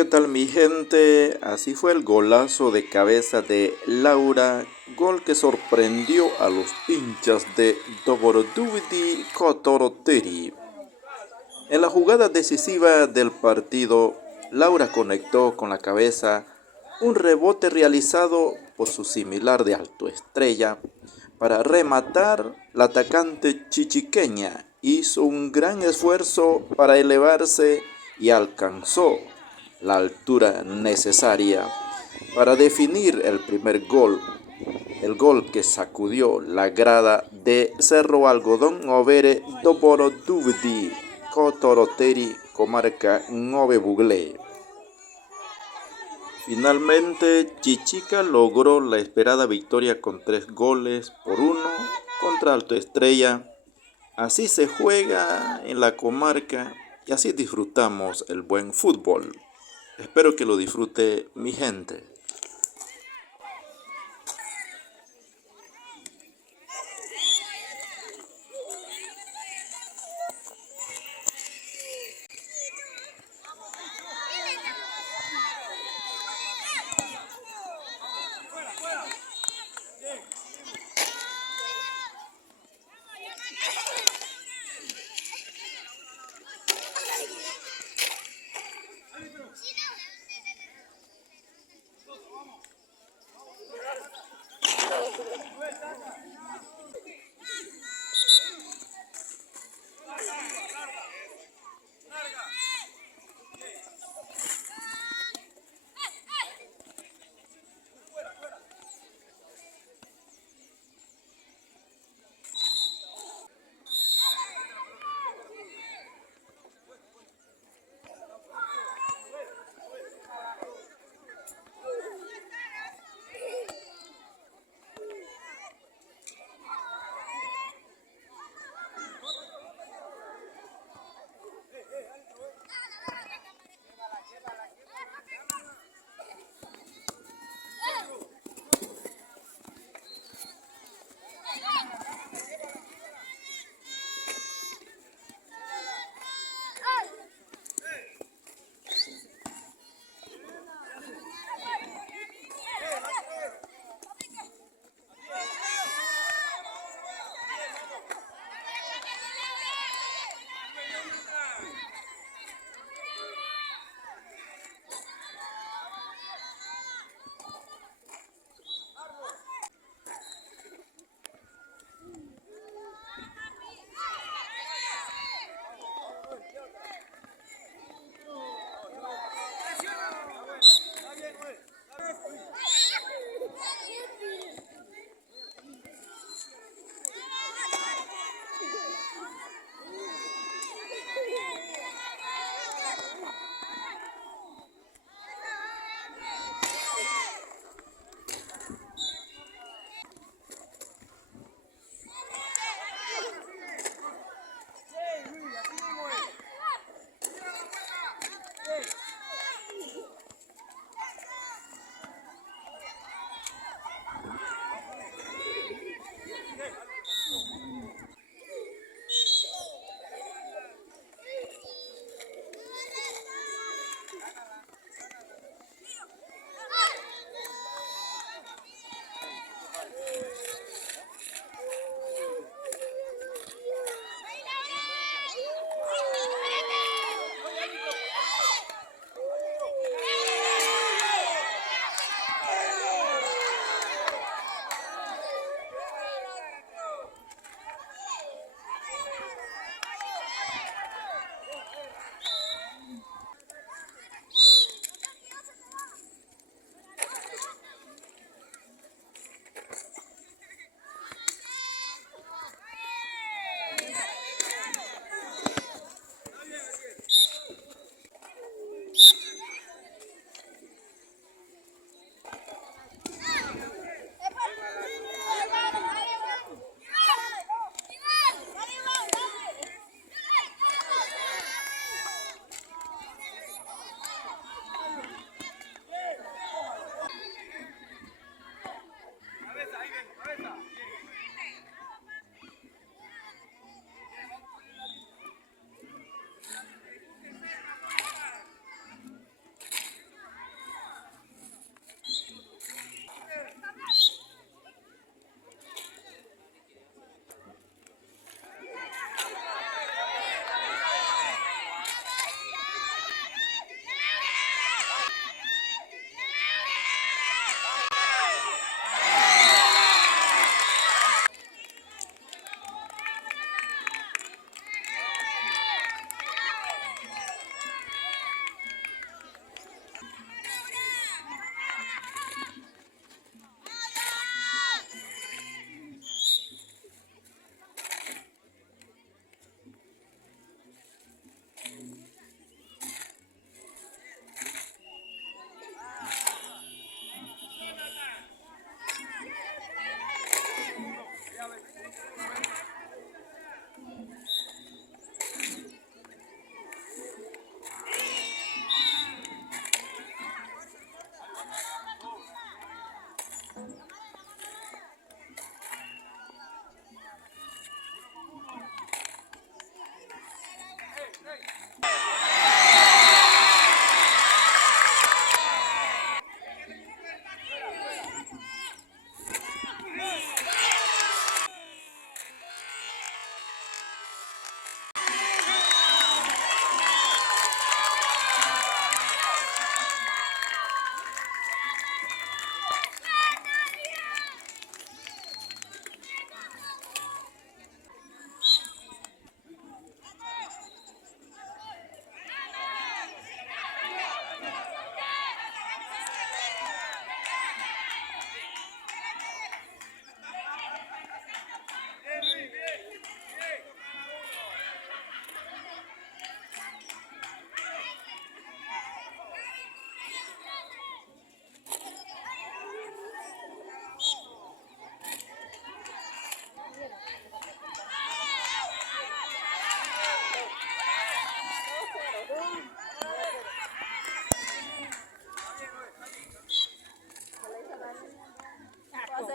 ¿Qué tal mi gente? Así fue el golazo de cabeza de Laura, gol que sorprendió a los hinchas de Dobrodoudi Kotoroteri. En la jugada decisiva del partido, Laura conectó con la cabeza un rebote realizado por su similar de Alto Estrella. Para rematar, la atacante chichiqueña hizo un gran esfuerzo para elevarse y alcanzó la altura necesaria para definir el primer gol, el gol que sacudió la grada de Cerro Algodón Overe Dobrodoudi Kotoroteri, comarca Nove Buglé. Finalmente, Chichica logró la esperada victoria con 3 goles por 1 contra Alto Estrella. Así se juega en la comarca y así disfrutamos el buen fútbol. Espero que lo disfrute mi gente.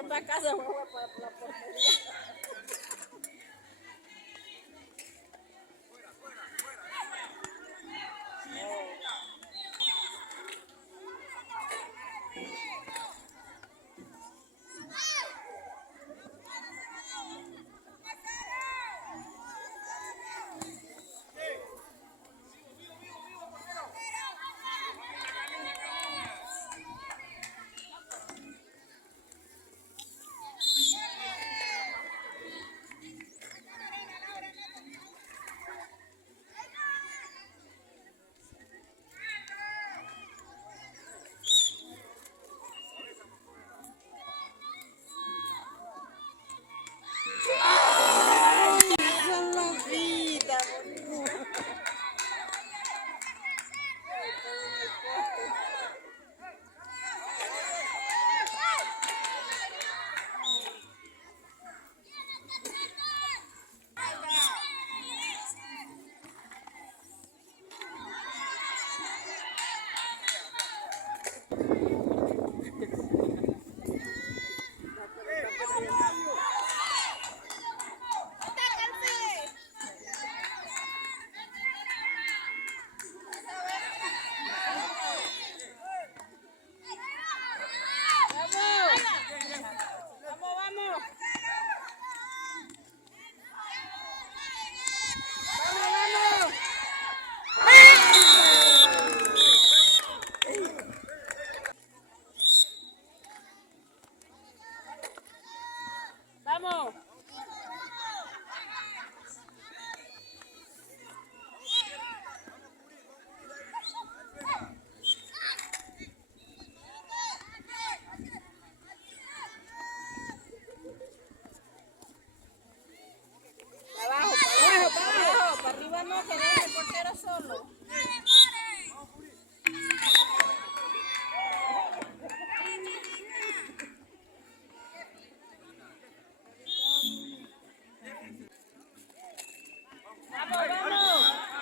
para casa, fue para la portería. ¡Vamos! Para abajo, para abajo, para abajo. Para arriba no, que deje el portero solo. ¡Vamos, vamos!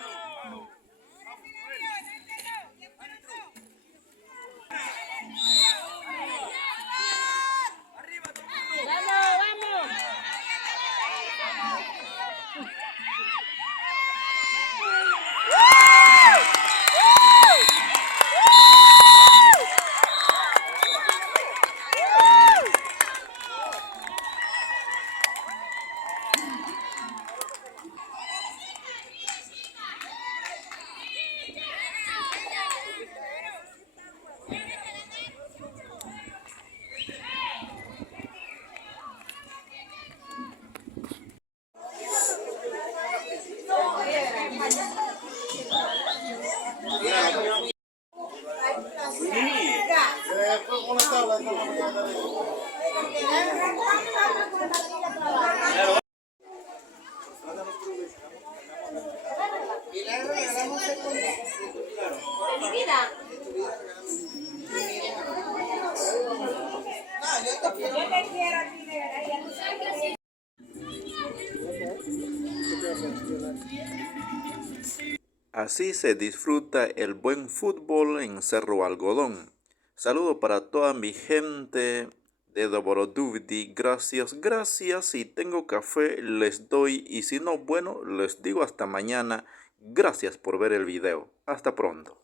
Así se disfruta el buen fútbol en Cerro Algodón. Saludo para toda mi gente de Doboroduvdi. Gracias, gracias. Si tengo café les doy y si no, bueno, les digo hasta mañana. Gracias por ver el video. Hasta pronto.